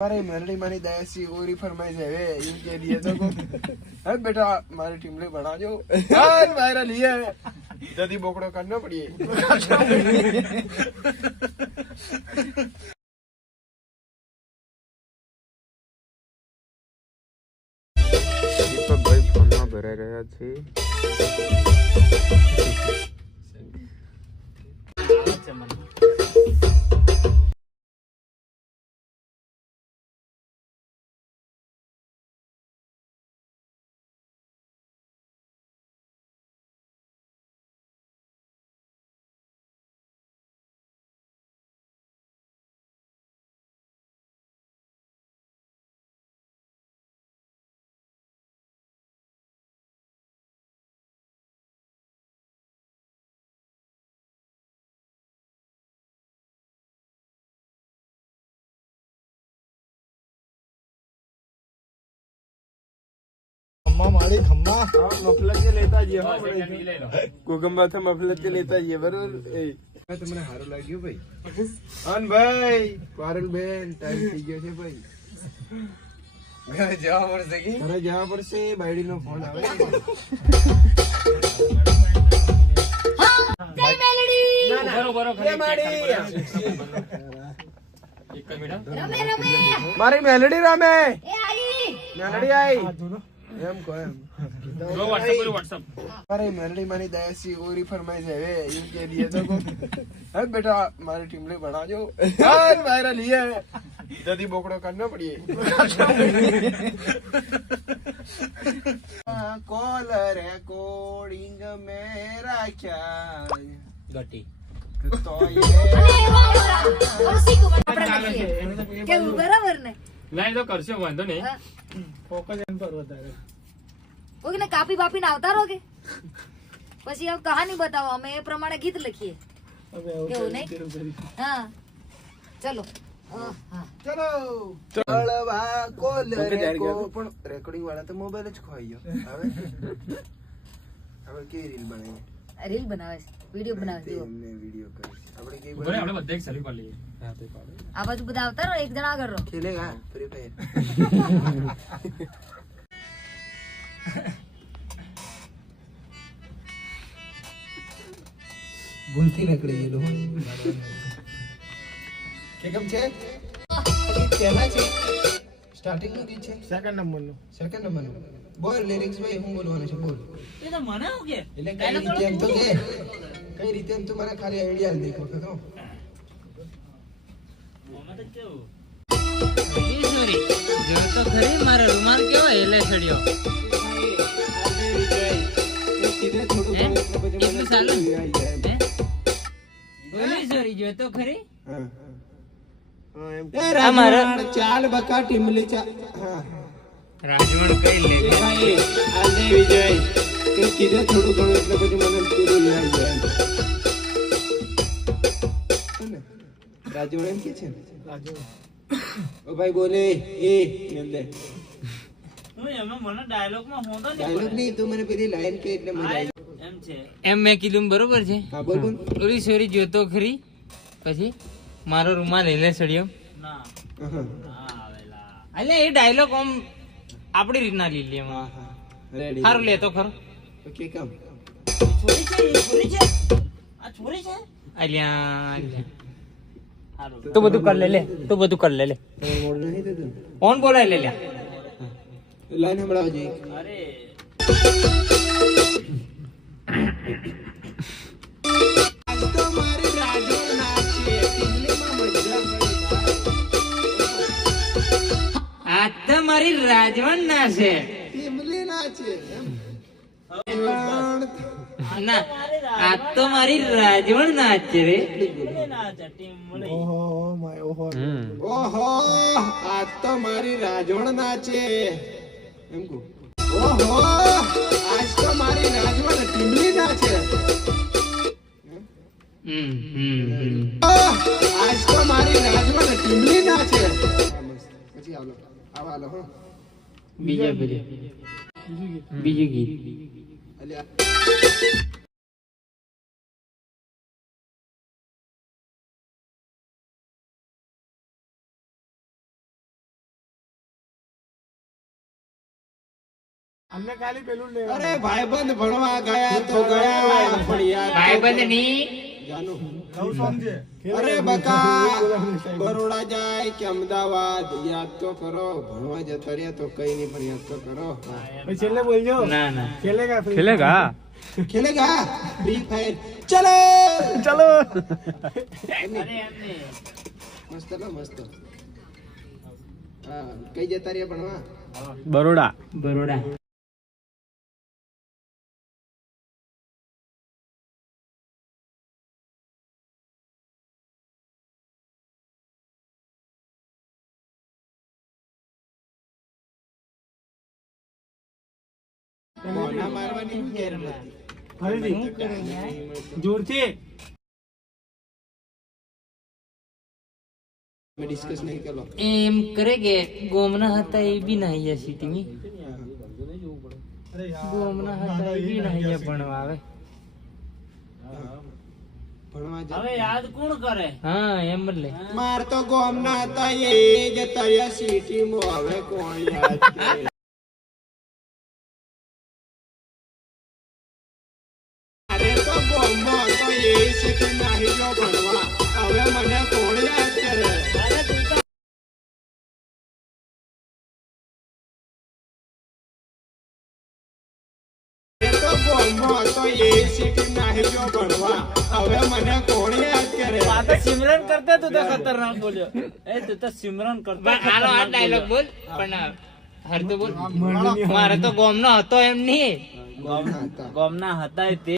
अरे मेलडी मानी दयासी ओरी फरमाइश है वे इनके लिए तो अरे बेटा हमारी टीमले बना जो यार मेरा लिए जल्दी बोकड़ो करना पड़िए દીપકભાઈ ફોનમાં ભરાઈ રહ્યા છે. माड़ी खम्मा मफलत के लेता जी हां कोगंबा था मफलत के लेता जी बरोबर ए તમને હારું લાગ્યું ભાઈ અન ભાઈ પારલ બેન ટાઈમ થઈ ગયો છે ભાઈ ઘરે જવા પડશે બાયડી નો ફોન આવે જય મેલડી બરોબર એક મિનિટ રમે મારી મેલડી રમે એ આઈ મેલડી આઈ એમ કો એમ જો WhatsApp अरे मेलडी मानी दयासी ओरी फरमाइश है वे इनके लिए तो अरे बेटा हमारी टीमले बना जो यार मेरा लिए जल्दी बोकड़ो करना पड़िए कॉल रिकॉर्डिंग मेरा क्या ગટી तो ये કેવું બરાબર ને લાઈ તો કરશે વાંધો નહીં. फोकस इन पर વધારે ઓકે ને કાપી બાપીને આવતા રહો કે પછી આમ કહાની બતાવો અમે એ પ્રમાણે ગીત લખીએ એવું નહીં હા ચલો હા ચલો ચળવા કોલ રેકો પણ રેકોર્ડિંગ વાળા તો મોબાઈલ જ ખોઈ ગયો હવે કે રીલ બનાવીએ રીલ બનાવે છે વિડિયો બનાવે છે એમને વિડિયો કરે આપણે કે બોલે આપણે બધે એક સેલ્ફી પાડી લઈએ. હા તે પાડે. આ બાજુ બધા આવતા રહો એક જણા આગળ રહો ખેલેગા ફ્રી ફાયર ભૂલથી નીકળી ગયેલું કે કેમ છે પહેલા છે સ્ટાર્ટિંગ નું ગીત છે સેકન્ડ નંબરનું બોલ લિરિક્સ ભાઈ હું બોલવાનું છે બોલ એ તો મને હું કે એટલે કઈ રીતે એમ તો કે કઈ રીતે એમ તો મને ખાલી આઈડિયા દેખો કે તો મને તો કેવું સોરી જો તો ખરી મારો રૂમાલ કેવો હેલે છડ્યો એટલું ચાલે બોલી સોરી જો તો ખરી ચાલ બકા ટીમલી ચાલ હા રાજવણ કઈ લે ભાઈ આજે વિજય તે કીધે થોડું ઘણું એટલે પછી મને પેલું યાદ જાય રાજવણ એમ કે છે ઓ ભાઈ બોલે એ નંદે હું એમાં મને ડાયલોગ માં હોતો ને ડાયલોગ નહીં તું મને પેલી લાઈન કે એટલે મજા આવી એમ છે એમ મેં કીધું બરોબર છે હા બોલ બોલ ઓલી સોરી જોતો ખરી પછી મારો રૂમાલ હેલે છડ્યો ના હા આવેલા એટલે એ ડાયલોગ આમ આપડી રીતના લઈ લે હા હા રેડી સારું લેતો ખરો ઓકે કમ છોરી છે એ છોરી છે આ છોરી છે અલ્યા સારું તું બધું કર લે તું બધું કર લે મોડ નહીં થતું કોણ બોલાય લે લાઈન સંભળાવજો અરે આજ તો મારી રાજુ નાચે ટીમલીમાં મજા આ તો મારી રાજવણ ના છે ટીમલી નાચે ના આ તો મારી રાજવણ ના છે રે ના ચટી મળી ઓહો માય ઓહો આજ તો મારી રાજવણ નાચે એમ કહું ઓહો આજ તો મારી રાજવણ ટીમલી નાચે આજ તો મારી રાજવણ ટીમલી નાચે પછી આવો હો બીજું ગીત અલ્યા અમને ખાલી પેલું લે. અરે ભાઈબંધ ભણવા ગયા તો ગયા પણ યાદ ભાઈબંધ ની જાનું. નવું song છે. અરે બકા બરોડા જાય કે અમદાવાદ યાદ તો કરો. ભણવા જતા રહ્યા તો કઈ નહીં પણ યાદ તો કરો. પછી છેલ્લે બોલજો. ના ના ખેલેગા free. ખેલેગા ખેલેગા ફ્રી ફાયર ચલો ચલો. મસ્ત ના મસ્ત. હા કઈ જતા રહ્યા ભણવા? બરોડા બરોડા કોના મારવાની જરૂર નથી. ફરીથી. જોરથી. મેં ડિસ્કસ નહીં કરો. એમ કરે કે ગોમના હતા એ બી ના અહીંયા સિટી માં ગોમના હતા એ બી ના અહીંયા ભણવા આવે ભણવા જતા. હવે યાદ કોણ કરે? હા એમ બદલે માર તો ગોમના હતા એ જતા રહ્યા સિટીમાં. હવે કોણ યાદ કરે? અરે તો ગોમમાં હતો એ સિટી નાહી ગયો ભણવા. હવે મને કોણ યાદ કરે? અરે તો ગોમમાં હતો એ સિટી નાહી ગયો ભણવા. હવે મને કોણ યાદ કરે? આ તો સિમરન કરતા તું તો ખતરનાક બોલ્યો. એ તું તો સિમરન કરતા આનો આ ડાયલોગ બોલ પણ હર તો બોલ મારે તો ગોમનો હતો એમ નહીં ગોમના હતા. ગોમના હતા તે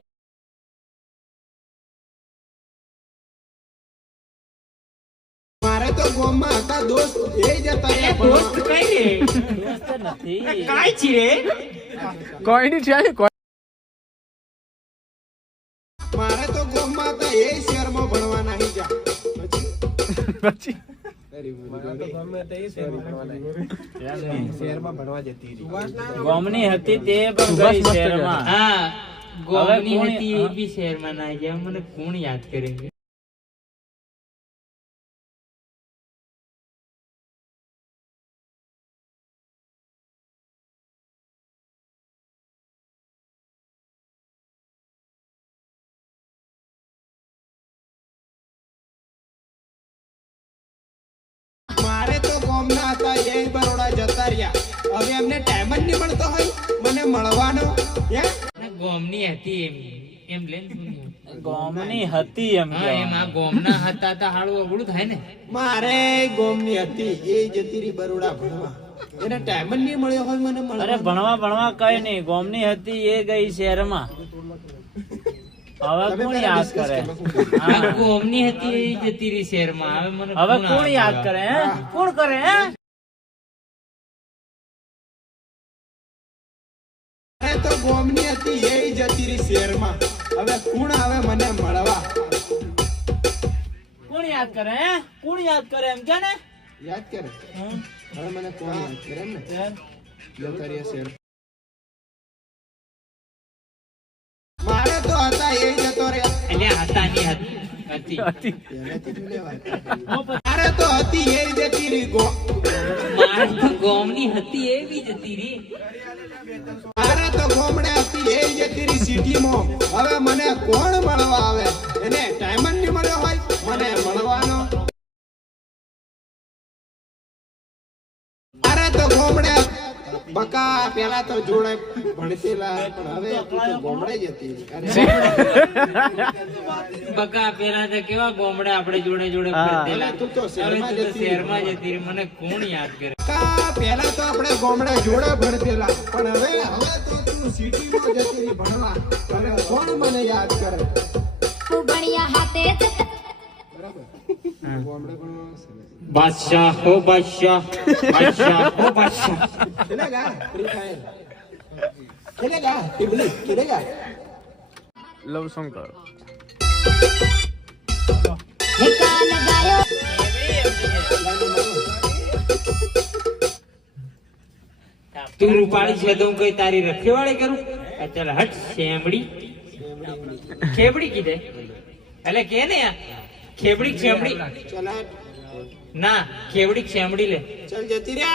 મારે તો ગોમમાં હતા દોસ્ત એ જતા રહ્યા દોસ્ત ભણવા. કઈ દોસ્ત નથી. કાઈ છે કોઈ નહીં છે કોઈ મારે તો ગોમમાં હતા એ શહેરમાં ભણવા નહીં જા. પછી શહેરમાં ભણવા જતી રહી. ગોમની હતી તે પણ ગઈ શહેરમાં. હા ગોમની કોણ- હતી એ બી શહેરમાં ના ગયા મને કોણ યાદ કરે મારે તો ગોમના હતા એ બરોડા જતા રહ્યા. હવે એમને ટાઈમ જ નહીં મળતો હોય મને મળવાનો. હે? ગોમની હતી એમ એમ લે ગોમની હતી એમ હા એમ આ ગોમના હતા તો હાડું અગડું થાય ને મારે ગોમની હતી એ જતી રહી બરોડા ભણવા. એને ટાઈમ જ નહીં મળ્યો હોય મને અરે મળવાનો. ભણવા કઈ નહીં. ગોમની હતી એ ગઈ શહેરમાં. હવે તમે કોણ પહેલા યાદ discuss કરે? કરો. આ ગોમની હતી એ જતી રહી શહેરમાં હવે મને હવે કોણ કોણ યાદ કરે? હે? કોણ કરે? હે? મારે તો ગોમની હતી એ જતી રહી શહેરમાં. હવે કોણ આવે મને મળવા? કોણ યાદ કરે? હે? કોણ યાદ કરે એમ કે ને? યાદ કરે હવે મને કોણ યાદ કરે એમ ને? જતા રહ્યા શહેર. મારે તો હતા એ જતો રહ્યા. એટલે હતા ની હતી પહેલેથી જ લેવાય. મારે તો હતી એ જતી રહી મારે તો ગોમની હતી એ બી જતી રહી મારે તો ગોમડે હતી એ જતી રહી સિટીમાં. હવે મને કોણ મળવા આવે? એને ટાઈમ જ નહીં મળ્યો હોય મને મળવાનો. મારે તો ગોમડે બકા પેલા તો જોડે ભણતેલા પણ હવે તું તો ગોમડે જ હતી. અરે બકા પેલા તો કેવા ગોમડા આપણે જોડે જોડે ફરતેલા. હવે તું તો હવે શહેરમાં તું તો જતી રહી. શહેરમાં જતી રહી મને કોણ યાદ કરે બકા પેલા તો આપણે ગોમડે જોડે ભણતેલા પણ હવે તો તું સિટીમાં જતી રહી ભણવા. હવે કોણ મને યાદ કરે? ભણિયા હાથે બરાબર ગોમડે ભણવા બાદશાહ હો બાદશાહ બાદશાહ હો બાદશાહ खेलेगा फ्री फायर खेलेगा टिबली खेलेगा લવ સોંગ કરો કાન ગાયો તું રૂપાળી છે તો હું કઈ તારી રખેવાળી કરું ચાલ હટ શેમડી ખેબડી કીધે એટલે કે ને યાર ખેબડી ખેમડી चल ના ખેબડી ખેમડી લે चल जती रे